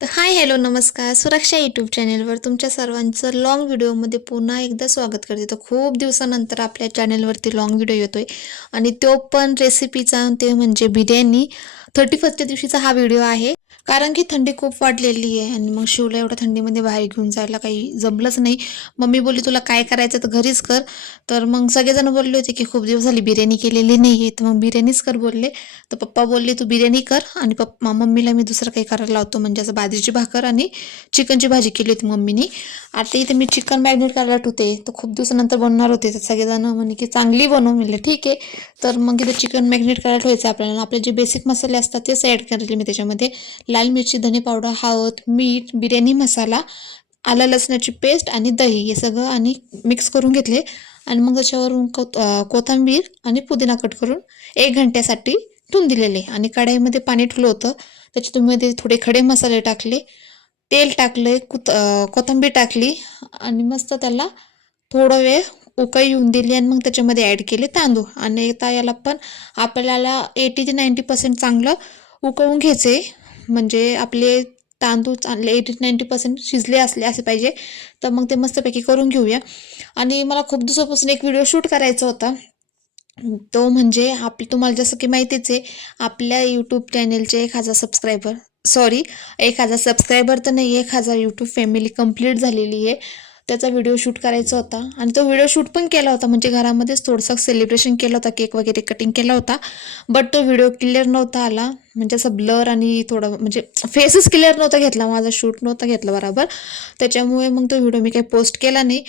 तर hi hello नमस्कार सुरक्षा यूट्यूब चॅनेलवर तुमच्या सर्वांचं लाँग व्हिडिओमध्ये पुन्हा एकदा स्वागत करते. तर खूप दिवसानंतर आपल्या चॅनेलवरती लाँग व्हिडिओ येतोय आणि तो पण रेसिपीचा, ते म्हणजे बिर्याणी 31च्या दिवशीचा हा व्हिडिओ आहे. कारण की थंडी खूप वाढलेली आहे आणि मग शिवला एवढ्या थंडीमध्ये बाहेर घेऊन जायला काही जमलंच नाही. मम्मी बोलली तुला काय करायचं तर घरीच कर. तर मग सगळेजण बोलले होते की खूप दिवस झाली बिर्याणी केलेली नाही आहे, तर मग बिर्याणीच कर बोलले. तर पप्पा बोलले तू बिर्याणी कर आणि मम्मीला मी दुसरं काही करायला लावतो, म्हणजे असं बाजरीची भाकर आणि चिकनची भाजी केली होती मम्मीनी. आता इथे मी चिकन मॅरिनेट करायला ठेवते, तर खूप दिवसानंतर बनणार होते, तर सगळेजण म्हणे की चांगली बनव. म्हणलं ठीक आहे. तर मग इथे चिकन मॅरिनेट करायला ठेवायचं आपल्याला. आपले जे बेसिक मसाले असतात तेच ॲड करायचे मी त्याच्यामध्ये. लाल मिरची, धने पावडर, हळद, मीठ, बिर्याणी मसाला, आलं लसणाची पेस्ट आणि दही हे सगळं आणि मिक्स करून घेतले. आणि मग त्याच्यावरून कोथिंबीर आणि पुदिना कट करून 1 घंट्यासाठी ठेवून दिलेले. आणि कढईमध्ये पाणी ठेवलं होतं, त्याच्यामध्ये थोडे खडे मसाले टाकले, तेल टाकले, कोथिंबीर टाकली आणि मस्त त्याला थोडा वेळ उकळी येऊन दिली आणि मग त्याच्यामध्ये ॲड केले तांदूळ. आणि आता याला पण आपल्याला 80 ते 90% चांगलं उकळून घ्यायचे, म्हणजे आपले तांदूळ चांगले 80 ते 90% शिजले असले असे पाहिजे. तर मग ते मस्तपैकी करून घेऊया. आणि मला खूप दिवसापासून एक व्हिडिओ शूट करायचा होता. तो म्हणजे तुम्हाला जसं की माहितीच आहे, आपल्या यूट्यूब चॅनेलचे 1,000 सबस्क्रायबर, सॉरी, 1,000 सबस्क्रायबर तर नाही, 1,000 यूट्यूब फॅमिली कंप्लीट झालेली आहे. त्याचा व्हिडिओ शूट करायचा होता आणि तो व्हिडिओ शूट पण केला होता, म्हणजे घरामध्येच थोडंसं सेलिब्रेशन केलं होतं, केक वगैरे कटिंग केला होता. बट तो व्हिडिओ क्लिअर नव्हता आला, म्हणजे असं ब्लर आणि थोडं म्हणजे फेसच क्लिअर नव्हता घेतला, माझा शूट नव्हता घेतला बरोबर. त्याच्यामुळे मग तो व्हिडिओ मी काही पोस्ट केला नाही.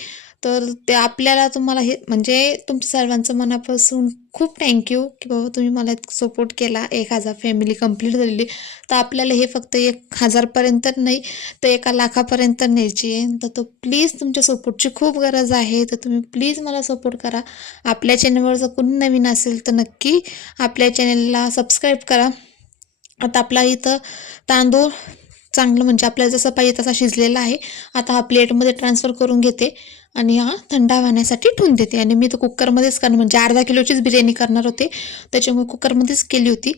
तर ते आपल्याला तुम्हाला हे म्हणजे तुमच्या सर्वांचं मनापासून खूप थँक्यू की बाबा तुम्ही मला सपोर्ट केला. 1,000 फॅमिली कंप्लीट झालेली. तर आपल्याला हे फक्त 1,000पर्यंत नाही, तर 1,00,000पर्यंत न्यायची आहे. तर तो प्लीज तुमच्या सपोर्टची खूप गरज आहे. तर तुम्ही प्लीज मला सपोर्ट करा. आपल्या चॅनलवर जर कोणी नवीन असेल तर नक्की आपल्या चॅनलला सबस्क्राईब करा. आता आपला इथं तांदूळ चांगलं म्हणजे आपल्याला जसं पाहिजे तसा शिजलेला आहे. आता हा प्लेटमध्ये ट्रान्सफर करून घेते आणि हा थंड होण्यासाठी ठेवून देते. आणि मी तर कुकरमध्येच करणार, म्हणजे अर्धा किलोचीच बिर्याणी करणार होते, त्याच्यामुळे कुकरमध्येच केली होती.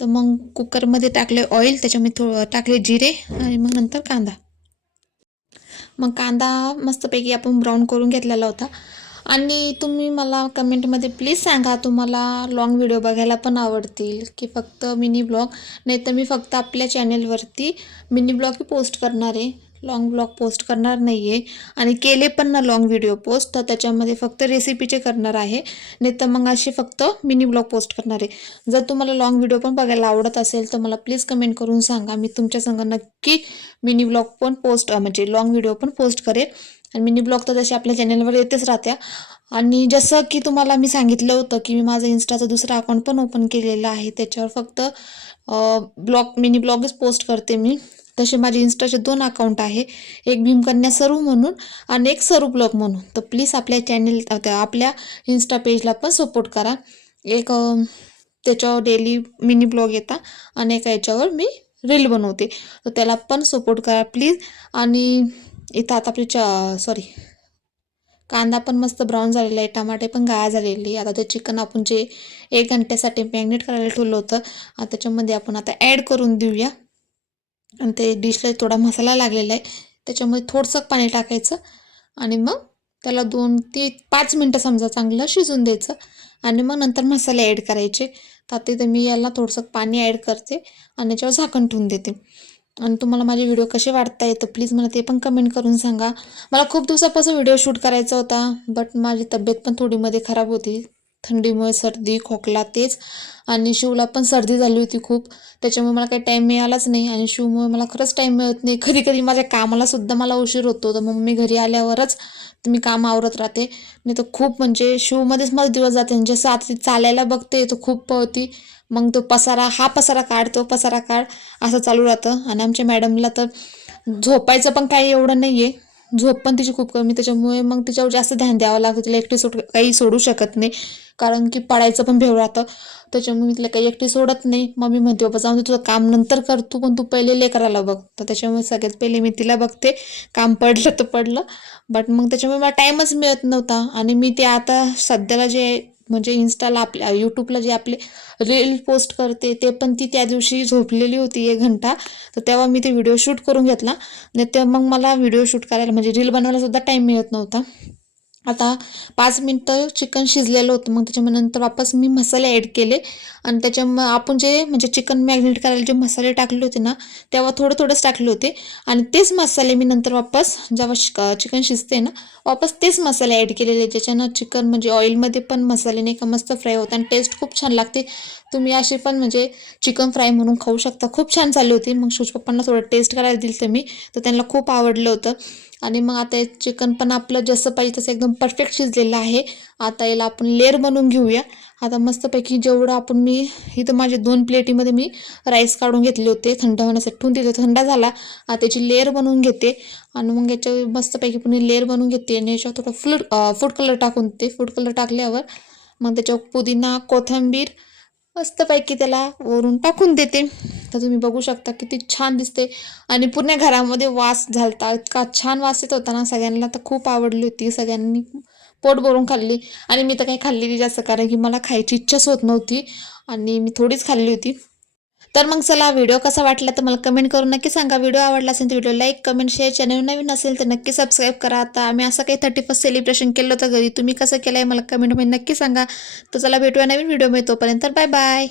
तर मग कुकरमध्ये टाकले ऑइल, त्याच्यामध्ये थोडं टाकले जिरे आणि मग नंतर कांदा. मग कांदा मस्तपैकी आपण ब्राऊन करून घेतलेला होता. आणि तुम्ही मला कमेंटमध्ये प्लीज सांगा, तुम्हाला लाँग व्हिडिओ बघायला पण आवडतील की फक्त मिनी ब्लॉग. नाहीतर मी फक्त आपल्या चॅनेलवरती मिनी ब्लॉगही पोस्ट करणार आहे, लाँग ब्लॉग पोस्ट करणार नाही आहे. आणि केले पण ना लाँग व्हिडिओ पोस्ट, तर त्याच्यामध्ये फक्त रेसिपीचे करणार आहे, नाही तर मग असे फक्त मिनी ब्लॉग पोस्ट करणार आहे. जर तुम्हाला लाँग व्हिडिओ पण बघायला आवडत असेल तर मला प्लीज कमेंट करून सांगा, मी तुमच्या संग नक्की मिनी ब्लॉग पण पोस्ट म्हणजे लाँग व्हिडिओ पण पोस्ट करेल. आणि मिनी ब्लॉग तर जसे आपल्या चॅनलवर येतेच राहत्या. आणि जसं की तुम्हाला मी सांगितलं होतं की मी माझं इन्स्टाचं दुसरं अकाउंट पण ओपन केलेलं आहे, त्याच्यावर फक्त ब्लॉग मिनी ब्लॉगच पोस्ट करते मी. तसे माझे इन्स्टाचे 2 अकाउंट आहे, एक भीमकन्या सरू म्हणून आणि एक सरू ब्लॉग म्हणून. तर प्लीज आपल्या चॅनेल आपल्या इन्स्टा पेजला पण सपोर्ट करा. एक त्याच्यावर डेली मिनी ब्लॉग येतात आणि एका याच्यावर मी रील बनवते, तर त्याला पण सपोर्ट करा प्लीज. आणि इथं आता आपली सॉरी, कांदा पण मस्त ब्राऊन झालेला आहे, टमाटे पण गाळा झालेली. आता ते चिकन आपण जे 1 घंट्यासाठी मॅरिनेट करायला ठेवलं होतं, त्याच्यामध्ये आपण आता ॲड करून देऊया. आणि ते डिशला थोडा मसाला लागलेला आहे, त्याच्यामुळे थोडंसं पाणी टाकायचं आणि मग त्याला 2 ते 5 मिनटं समजा चांगलं शिजून द्यायचं. आणि मग नंतर मसाले ॲड करायचे. तर तिथे मी याला थोडंसं पाणी ॲड करते आणि याच्यावर झाकण ठेवून देते. आणि तुम्हाला माझे व्हिडिओ कसे वाटताय तर प्लीज मला ते पण कमेंट करून सांगा. मला खूप दिवसापासून व्हिडिओ शूट करायचा होता, बट माझी तब्येत पण थोडी मध्ये खराब होती, थंडीमुळे सर्दी खोकला तेच. आणि शिवला पण सर्दी झाली होती खूप, त्याच्यामुळे मला काही टाईम मिळालाच नाही. आणि शिवमुळे मला खरंच टाईम मिळत नाही, कधी कधी माझ्या कामाला सुद्धा मला उशीर होतो. तर मग मी घरी आल्यावरच मी काम आवरत राहते. नाही तर खूप म्हणजे शिवमध्येच माझा दिवस जाते. म्हणजे जसं आता ती चालायला बघते तर खूप पळती, मग तो पसारा, हा पसारा काढ, तो पसारा काढ, असं चालू राहतं. आणि आमच्या मॅडमला तर झोपायचं पण काही एवढं नाही आहे, झोप पण तिची खूप कमी, त्याच्यामुळे मग तिच्यावर जास्त ध्यान द्यावं लागतं. तिला एकटी काही सोडू शकत नाही, कारण की पडायचं पण भेव राहतं. त्याच्यामुळे मी तिला काही एकटी सोडत नाही. मम्मी म्हणते बाबा जाऊन तुझं काम नंतर कर तू, पण तू पहिले लेकराला बघ. तर त्याच्यामुळे सगळ्यात पहिले मी तिला बघते, काम पडलं तर पडलं. बट मग त्याच्यामुळे मला टाईमच मिळत नव्हता. आणि मी ते आता सध्याला जे म्हणजे इन्स्टाला आपल्या यूट्यूबला जे आपले रील पोस्ट करते ते पण ती त्या दिवशी झोपलेली होती 1 घंटा. तर तेव्हा मी ते व्हिडिओ शूट करून घेतला. नाही तर मग मला व्हिडिओ शूट करायला म्हणजे रील बनवायला सुद्धा टाईम मिळत नव्हता. आता 5 मिनिटं चिकन शिजलेलं होतं. मग त्याच्यानंतर वापस मी मसाले ॲड केले आणि आपण जे म्हणजे चिकन मॅरिनेट करायला जे मसाले टाकले होते ना, तेव्हा थोडंच टाकले होते आणि तेच मसाले मी नंतर वापस जेव्हा चिकन शिजते ना, वापस तेच मसाले ॲड केलेले, ज्याच्यानं चिकन म्हणजे ऑइलमध्ये पण मसाले नाही का मस्त फ्राय होतात आणि टेस्ट खूप छान लागते. तुम्ही अशी पण म्हणजे चिकन फ्राय म्हणून खाऊ शकता. खूप छान झाली होती. मग पप्पांना थोडं टेस्ट करायला दिलं तर मी, तर त्यांना खूप आवडलं होतं. आणि मग आता हे चिकन पण आपलं जसं पाहिजे तसं एकदम परफेक्ट शिजलेलं आहे. आता याला आपण लेअर बनवून घेऊया. आता मस्तपैकी जेवढं आपण इथं माझे 2 प्लेटीमध्ये मी राईस काढून घेतले होते, थंड होण्यासाठी ठेवून दिले. थंड झाला. आता त्याची लेअर बनवून घेते आणि मग याच्यावर मस्तपैकी पुन्हा लेअर बनवून घेते आणि याच्यावर थोडं फूड कलर टाकून देते. फूड कलर टाकल्यावर मग त्याच्यावर पुदिना, कोथिंबीर मस्तपैकी त्याला वरून टाकून देते. तर तुम्ही बघू शकता किती छान दिसते आणि पूर्ण घरामध्ये वास झालता. इतका छान वास येत होता ना, सगळ्यांना तर खूप आवडली होती. सगळ्यांनी पोट भरून खाल्ली आणि मी तर काही खाल्लेली जास्त, कारण की मला खायची इच्छाच होत नव्हती आणि मी थोडीच खाल्ली होती. तर मग चला, व्हिडिओ कसा वाटला तर मला कमेंट करून नक्की सांगा. व्हिडिओ आवडला असेल तर video like, comment, share. Channel नवीन असेल तर नक्की सबस्क्राईब करा. आता आम्ही असं काही 31st सेलिब्रेशन केलं होतं घरी, तुम्ही कसं केलं आहे मला कमेंटमध्ये नक्की सांगा. तर चला, भेटूया नवीन व्हिडिओमध्ये. तोपर्यंत बाय बाय.